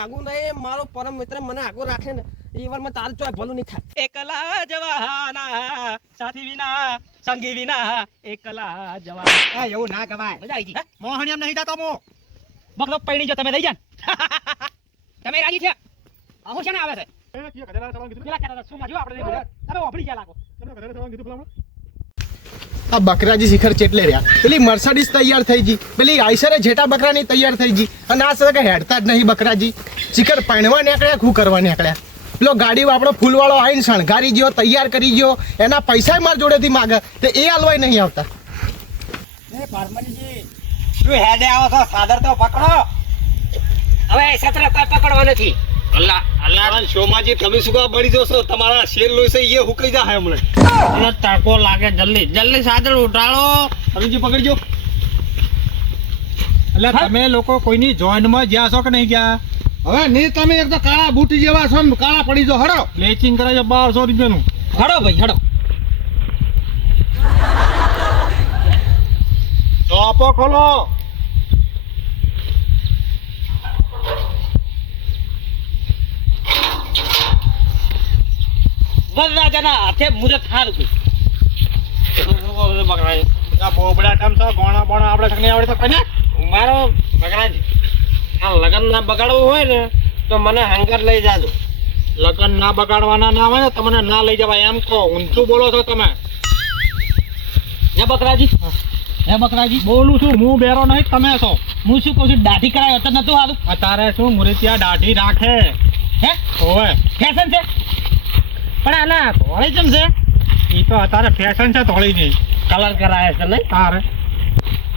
આગુ નહીં મારો પરમ મિત્ર મને આગો રાખે ને એ વાર માં તારું ચોય ભલું નહીં થાય. એકલા જવાના સાથી વિના સંગી વિના એકલા જવાના. એવું ના કવાય. મજા આવી ગઈ. મોહણિયમ નહીં જાતો મો. બકલો પૈણી જો તમે લઈ જાન. તમે રાજી છે? આહો છે ને આવે છે. પેલા કહેતા શું માજો આપણે નહીં તમે ઓફળી ગયા લાગો. આ બકરાજી શિખર ચેટલે રહ્યા. પેલી મર્સિડીઝ તૈયાર થઈ ગઈ, પેલી આઈસરે જેટા બકરાની તૈયાર થઈ ગઈ, અને આ સકે હેડતા જ નહીં બકરાજી. શિખર પાણવા નીકળ્યા, શું કરવા નીકળ્યા? પેલો ગાડી આપણો ફૂલવાળો આવીને શણગારી ગયો, તૈયાર કરી ગયો, એના પૈસા માર જોડેથી માગે તે એ હાલવાય નહીં આવતા. એ પારમણીજી તું હેડે આવો છો, સાદર તો પકડો. હવે સત્ર કોઈ પકડવા નથી. અલ્લા અલ્લા શોમાજી તમે શું કા બળી જશો? તમારા શેર લોહી છે એ હુકાઈ જાય હમણે. અરે તડકો લાગે, જલ્દી જલ્દી સાદર ઉઠાડો. અમીજી પકડજો. એટલે તમે લોકો કોઈની જોઈનમાં જ્યાં છો કે નહીં ગયા? હવે નહીં તમે એક તો કાળા બૂટી જેવા છો ને કાળા પડી જો. હડો બ્લેચિંગ કરાવજો 1200 રૂપિયાનું. હડો ભાઈ હડો. ચોપો ખોલો. વરરાજાના હાથે મુરત હારું છે. બકરાજી આ બોબડા ટમ છો, ગોણા બોણા આપણે સકની આવડે તો કોઈને? મારો બકરાજી આ લગન ના બગાડવું હોય ને તો મને હંગર લઈ જાજો. લગન ના બગાડવાના ના હોય ને તમને ના લઈ જવાય એમ કહો. ઊંચું બોલો છો તમે. હે બકરાજી, હે બકરાજી બોલું છું હું બેરો નહીં, તમે છો. હું શું કહું છું, દાઢી કરાય તો નતું હારું? અત્યારે શું મુરતિયા દાઢી રાખે હે હોવે. ફેશન છે પણ આના ધોળી કેમ છે? એ તો અત્યારે ફેશન છે ધોળી ની. કલર કરાય છે નહીં? તારે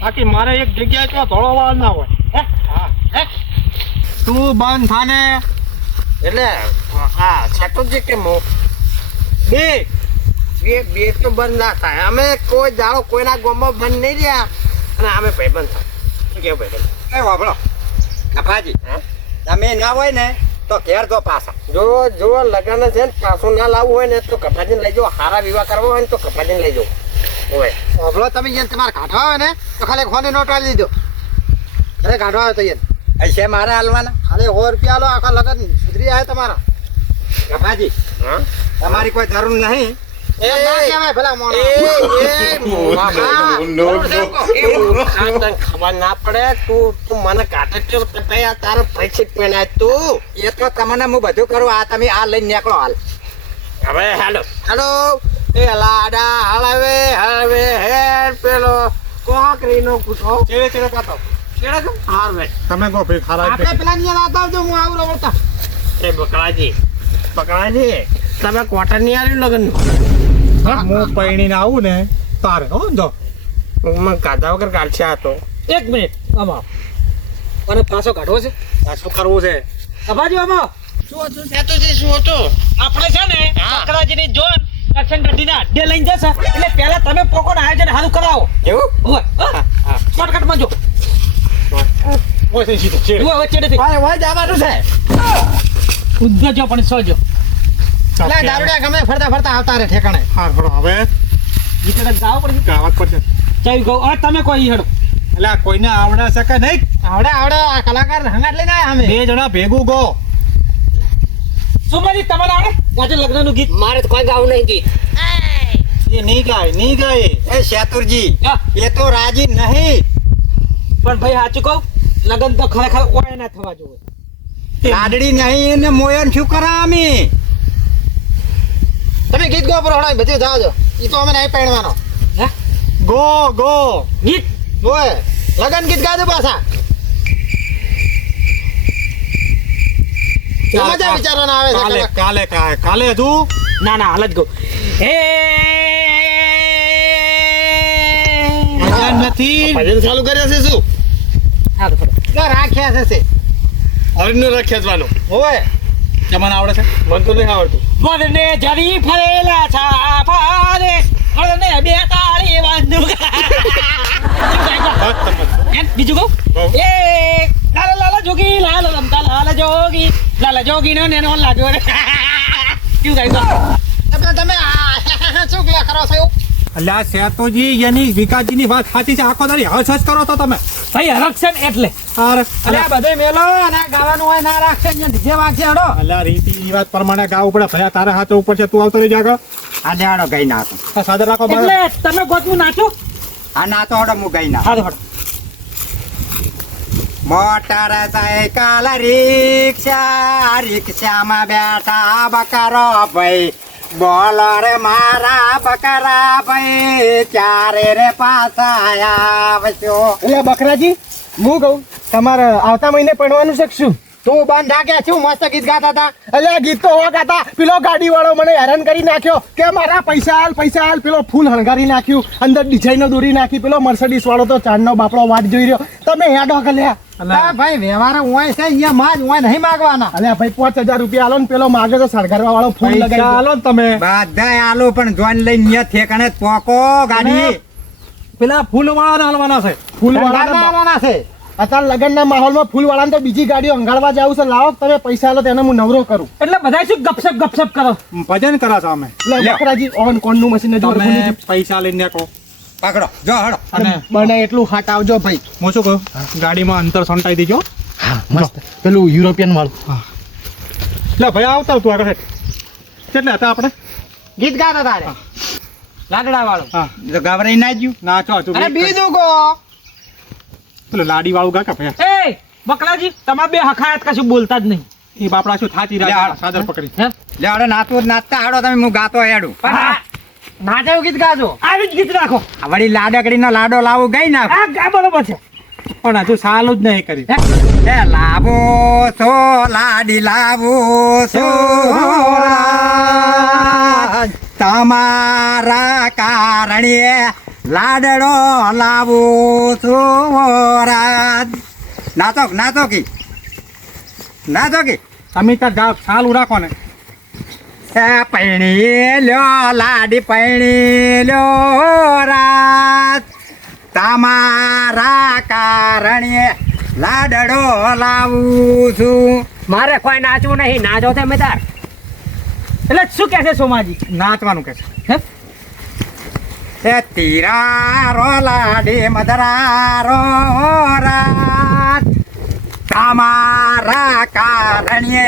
બાકી મારે એક જગ્યાએ તો ધોળો વાળ ના હોય. હે હા હે તું બંધ થાને. એટલે હા છઠ્ઠુજી કે મો બે બે બે તો બંધ ના થાય. અમે કોઈ દાડો કોઈના ગામમાં બંધ નહીં રહ્યા અને અમે ભાઈબંધ થાય. શું કેવું ભાઈબંધ? એ વાપરો કપાજી તમે ના હોય ને તો ઘેર જો પાછા. જો લગન છે ને પાછું ના લાવવું હોય ને તો કપાજીને લઈ જાઓ. હારા વિવાહ કરવો હોય ને તો કપાજીને લઈ જાઓ. હોય વાપરો તમે જેમ તમારે કાઢવા હોય ને તો ખાલી ખોની નોટ આલી દીધો. અરે કાઢવા હોય તો એમ પૈસા મારે હાલવાના. ખાલી 100 રૂપિયા આલો, આખા લગન સુધરી આવે તમારા. કપાજી હા તમારી કોઈ જરૂર નહીં. એ ના કહેવાય ભલા મોણો. ખબર ના પડે. તું મને કાઢે તારો પૈસા પહેણાય તું. એ તો તમને હું બધું કરું. આ તમે આ લઈને નીકળો હાલ. હવે હેલો હેલો એ લાડા હળવે હળવે હેર પેલો કોકરીનો કૂટો ચેડે ચેડે કાતો. કેડા કે હાર વે તમે ગો ભઈ ખારા. આપણે પેલા ની વાત આવજો, હું આવું રવતા. એ બકરાજી તમે ક્વાર્ટર ની આવ્યું લગન હું પૈણીને આવું ને તારે હો જો મને કાઢા વગર કાઢશે આ તો. એક મિનિટ આમાં અને પાછો કાઢવો છે. શું કરવું છે? અબાજી આમાં શું હતું સેતુજી? શું હતું? આપણે છે ને બકરાજીની જોન કરશન ગઢીના અડ્ડે લઈને જશે એટલે પહેલા તમે પોકોને આયોજન હારું કરાવો. એવું હોય હા શોર્ટકટ માં જો ઓય છે સીધો ચેડે. હું વચ્ચે નથી ભાઈ હોય જવાનું છે. ઉદ્ધો જો પણ સોજો લે દારૂડિયા ગમે ફરતા ફરતા આવતા રે ઠેકાણે. હા ફરો હવે નીકળે જાવ પડશે. ગાવત પડશે. ચાલ ગો આ તમે કોઈ હેડો. એટલે આ કોઈને આવડે છે કે નહીં? આવડે આવડે. આ કલાકાર હંગાટ લઈને આયા અમે 2 જણા ભેગું ગો. સુમાજી તમને આવડે ગાજે લગ્નનું ગીત? મારે તો કોઈ ગાવું નહીં ગીત. એ નહીં ગાય. એ શેતુરજી હા. એ તો રાજી નહીં. પણ ભાઈ સાચું કહું, લગ્ન તો ખરેખર ઓય ના થવા જોઈએ. લાડડી નહીં એને મોયન શું કરા અમે? તમે ગીત ગો પર હણાય બધું જાવજો. ઈ તો અમે નહીં પહેણવાનો. હે ગો ગીત ઓય લગન ગીત ગાજો પાછા. મજા વિચારવાના આવે છે. કાલે તું ના ના હાલ જ ગો. હે ભજન નથી. ભજન ચાલુ કર્યા છે શું? હા તો ના રાખ્યા છે. હરનો રખ્યાજવાનો. ઓય તમને આવડે છે? મને તો નહીં આવડતું. વરને જરી ફરેલા છાપા રે વરને બે તાળી બંદૂક. એમ બીજું કહું એ લાલા લાલા જોગી લાલ રમતા લાલા જોગી નો નેનો લાગ્યો રે. શું ગાય તમે શું કરો છો? અલ્યા સેતુજી એની વિકાસજીની વાત સાચી છે. આખો દાડી હસ હસ કરો છો તમે. ભાઈ હરખ છે ને એટલે અલે આ બધું મેલો અને આ ગાવાનું હોય ના રાખશે ને ડીજે વાગશે હડો અલ્યા રીતિ રિવાજ પ્રમાણે ગાવું પડે ભયા તારા હાથ ઉપર છે તું આવતો રહી જાગો આ દેડો ગઈ નાખો સાદર રાખો બાર એટલે તમે ગોતવું નાચો આ ના તો હડો હું ગઈ નાખ હાલો હડો મોટર સાયકલ રિક્ષા રિક્ષામાં બેઠા બકરો ભાઈ બોલો રે મારા બકરા ભાઈ ચારે રે પાછા આવશો એટલે બકરાજી હું કહું તમારે આવતા મહિને પડવાનું છે કે શું તું બંધ રાખે શું મસ્ત ગીત ગાતા હતા એટલે આ ગીત તો હો ગાતા પેલો ગાડી વાળો મને હેરાન કરી નાખ્યો કે મારા પૈસા હાલ પેલો ફૂલ હણગારી નાખ્યું અંદર ડિઝાઇનો દોરી નાખી પેલો મર્સિડીઝ વાળો તો ચાંદનો બાપડો વાટ જોઈ રહ્યો તમે હેડો કલ્યા આ ભાઈ વ્યવહાર હોય છે અહીંયા માં જ હોય નહીં માગવાના અલ્યા ભાઈ 5000 રૂપિયા આલો ને પેલો માગે તો સળગારવા વાળો ફૂલ લગાવી આલો ને તમે બધા આલો પણ જોઈન લઈને અહીંયા ઠેકાણે જ પોકો ગાડી પેલા ફૂલ વાળા હાલવાના છે ફૂલ આવવાના છે અત્યારે લગનના માહોલમાં ફૂલ વાળાને તો બીજી ગાડીઓ અંગાડવા જાવ છે લાવો તમે પૈસા આલો તેને હું નવરો કરું એટલે બધા શું ગપસપ કરો ભજન કરા છો અમે એટલે બકરાજી ઓન કોણનું મશીન તમે પૈસા લઈને નીકળો પકડો જો હડો અને બને એટલું હાટ આવજો ભાઈ હું શું કહું ગાડીમાં અંતર સંટાઈ દેજો હા મસ્ત પેલું યુરોપિયન વાળું લે ભાઈ આવતા તું આગળ કેટલે હતા આપણે ગીત ગાતા તારે લાકડા વાળું હા તો ગભરાઈ ના જ્યું ના ચો તું અરે બીજું કો પેલું લાડી વાળું ગા કે ભાઈ એ બકલાજી તમારે બે હખાયત કશું બોલતા જ નહીં એ બાપડા શું થાતી લે, રહ્યા હાલો. સાદર પકડી હે લે હડો નાતું જ નાચતા હડો તમે હું ગાતો હેડું નાચેવું ગીત ગાજો આવી જ ગીત રાખો આ વળી લાડકડીનો લાડો લાવો ગઈ ના આ ગા બરોબર છે પણ હજુ સાલું જ નહીં કરી એ લાવો છો લાડી લાવો છો તમારા કારણે લાડડો લાવો છો રાજ નાચો કી તમે ત્યાં ગા સાલું રાખો ને એ પૈણી લ્યો લાડી પૈણી લ્યો રાત તમારા કારણે લાડડો લાવું છું મારે કોઈ નાચવું નહીં નાચો તમે તાર એટલે શું કહે છે સોમાજી નાચવાનું કે છે એ તીરારો લાડી મધરારો રાત તમારા કારણે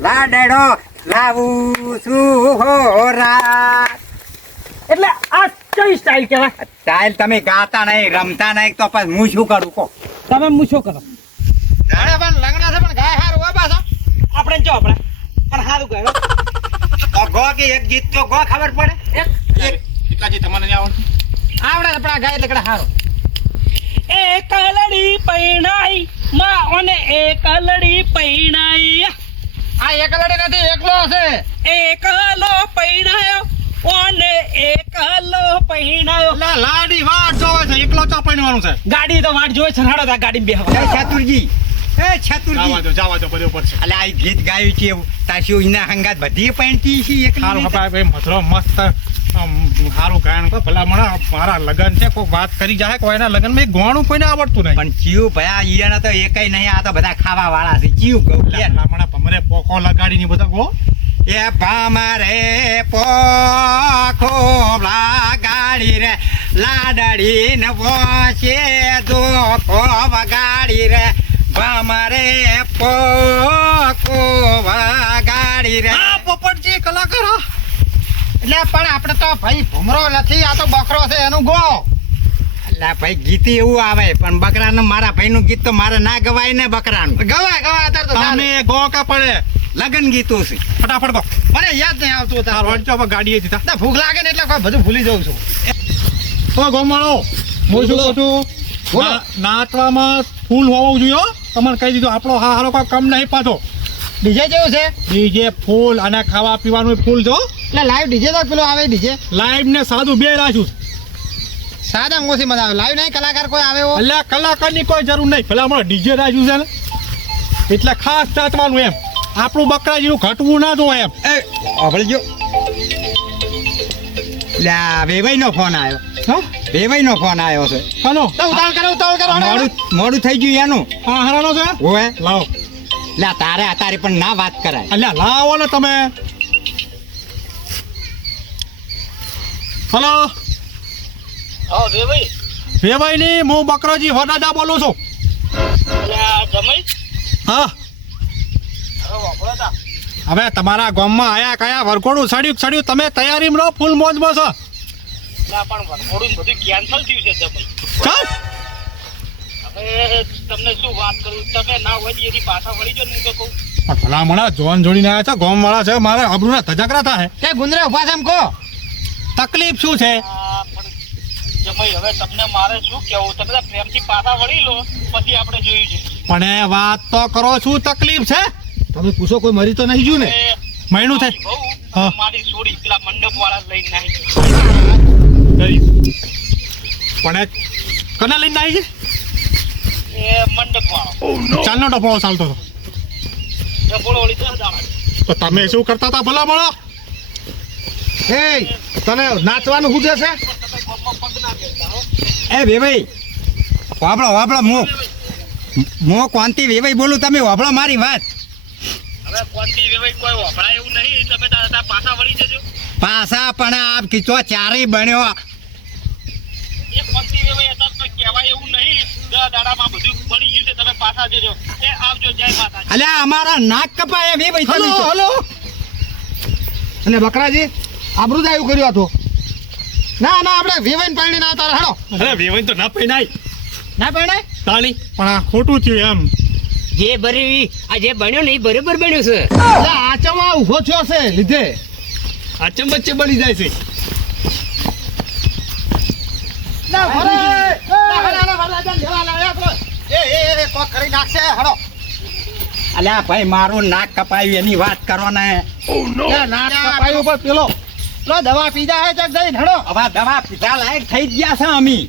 લાડડો લાવું છું હો રાત એટલે આ કઈ સ્ટાઇલ કહેવાય ચાલ તમે ગાતા નહીં રમતા નહીં તો પછી હું શું કરું કો તમે મૂછો કરો પણ લંગડા છે પણ ગાય હારું હોય પાછો આપણે જો આપણે પણ સારું ગયો તો ગો કે એક ગીત તો ગો ખબર પડે પિતાજી તમને નહીં આવડતું આવડે તો પણ ગાય લકડા હારો એ કલડી પૈણાઈ માં ઓને એ કલડી પૈણાઈ આ એકલડી નથી એકલો છે એકલો પૈણાયો ઓને એકલો પૈણાયો લાડી વાટ જોવે છે એકલો ચા પૈણવાનું છે ગાડી તો વાટ જોઈ છે હાડો ગાડી એ બેહવા ચતુરજી જવા દો બધું ઉપર છે અલે આ ગીત ગાયું છે તાશી ઉઈના હંગાત બધી પૈણતી છે એકલી સારું રીતે. હપાય ભાઈ મધરો મસ્ત સારું ગાયન કો ભલા મારા લગન છે કોઈ વાત કરી જાય કોઈના લગન માં ગોણું કોઈને આવડતું નહીં પણ ચીવ ભયા ઈયાના તો એકય નહીં આ તો બધા ખાવા વાળા છે ચીવ કહું લે. ભલામણા ભમરે પોકો લગાડી ની બધા ગો એ ભામરે પોખો ગાડી રે લાડડી ને વોશે દોખો વગાડી રે ભામરે પોખો વગાડી રે પોપટજી કલાકાર એટલે પણ આપણે તો ભાઈ ભમરો નથી આ તો બકરો છે એનું ગો એટલે ભાઈ ગીત એવું આવે પણ બકરાનું મારા ભાઈનું ગીત તો મારે ના ગવાય ને બકરાનું ગવાય અત્યારે તો તમે ગો કા પડે લગન ગીતો છે ફટાફટ ગો મને યાદ નહીં આવતું તારું વંચો ગાડીએ દીધા ના ભૂખ લાગે ને એટલે કોઈ બધું ભૂલી જાઉં છું તો ગોમાળો હું શું કહું છું બોલો. નાચવામાં ફૂલ હોવું જોઈએ હો. તમને કહી દીધું આપણો હારો કોઈ કમ નહીં પાછો ડીજે જેવું છે ડીજે ફૂલ અને ખાવા પીવાનું ફૂલ જો એટલે લાઈવ ડીજે તો પેલો આવે ડીજે લાઈવ ને સાદું બે રાખ્યું સાદા મોસી મજા આવે લાઈવ નહીં કલાકાર કોઈ આવે એવો એટલે કલાકારની કોઈ જરૂર નહીં પેલા અમારે ડીજે રાખ્યું છે ને એટલે ખાસ નાચવાનું એમ આપણું બકરાજીનું ઘટવું ના જોવાય એમ એ અભળજો લે વેવાઈ નો ફોન આવ્યો હા વેવાઈ નો ફોન આવ્યો છે હાલો તો ઉતાવળ કરો મોડું થઈ ગયું એનું હા હારાનો છે ઓએ લાવો લે તારે અતારે પણ ના વાત કરાય એટલે લાવો ને તમે હલો વેવાઈ ની હું બકરાજી હોદાદા બોલું છું હા હવે તમારા ગામમાં આયા કયા વરઘોડું સડ્યું તમે તૈયારીમાં રહો ફૂલ મોજમાં છો પણ વરઘોડું બધું કેન્સલ થયું છે જમાઈ. ચાલ હવે તમને શું વાત કરું, તમે ના હોય એની પાછા વળી જો હું તો કહું. પણ ભલામણા જોન જોડીને આવ્યા છે ગામ વાળા છે મારે આબરૂના ધજાગરા થાય તે ગુંદરા ઉભા છે એમ કહો. તકલીફ શું છે આ પણ જમાઈ હવે તમને મારે શું કેવું, તમે તો પ્રેમથી પાછા વળી લો પછી આપણે જોયું છે. પણ એ વાત તો કરો શું તકલીફ છે તમે પૂછો કોઈ મરી તો નહીં ગયું ને? મહિનું થાય બહુ હા. મારી છોડી પેલા મંડપ વાળા લઈને નાહી પણ એ કને લઈને આવી છે એ મંડપ વાળો ચાલનો ડફોળો ચાલતો હતો ડબોળો વળી 10 દાડા. તો તમે શું કરતા હતા ભલામણો એ તને નાચવાનું શું છે? તમે ગોમમાં પગ ના ફેરતા હો. એ વેવાઈ વાપડો મો કોંતી વેવાઈ બોલું તમે વાપડો મારી વાત. હવે કોણથી વેવાઈ કોઈ વપરાય એવું નહીં, તમે તારા પાછા વળી જજો. પાછા પણ આ કીચો ચારી બન્યો. એ કોણથી વેવાઈ હતા તો કહેવાય એવું નહીં, 10 દાડામાં બધું બની ગયું છે, તમે પાછા જજો. એ આવજો, જય માતાજી. અલ્યા અમારા નાક કપાય વેવાઈ તમે તો. હલો અને બકરાજી આબરૂ જ આવ્યું કર્યું આ તો. ના આપણે વેવાઈને પાણી ના આવતા હેડો. અરે વેવાઈ તો ના પૈણાય ના પરણાય? તાણી પણ આ ખોટું થયું એમ જે ભરી આ જે બન્યો ને એ બરોબર બન્યું છે. એટલે આચમાં ઊભો થયો છે લીધે. આ ચમચે બળી જાય છે ના ભરે કોક કરી નાખશે હેડો. અલ્યા ભાઈ મારું નાક કપાયું એની વાત કરો ને. નાક કપાયું પર પેલો દવા પીધા હે જગ જઈને હેડો. હવે દવા પીધા લાયક થઈ જ ગયા છે અમી.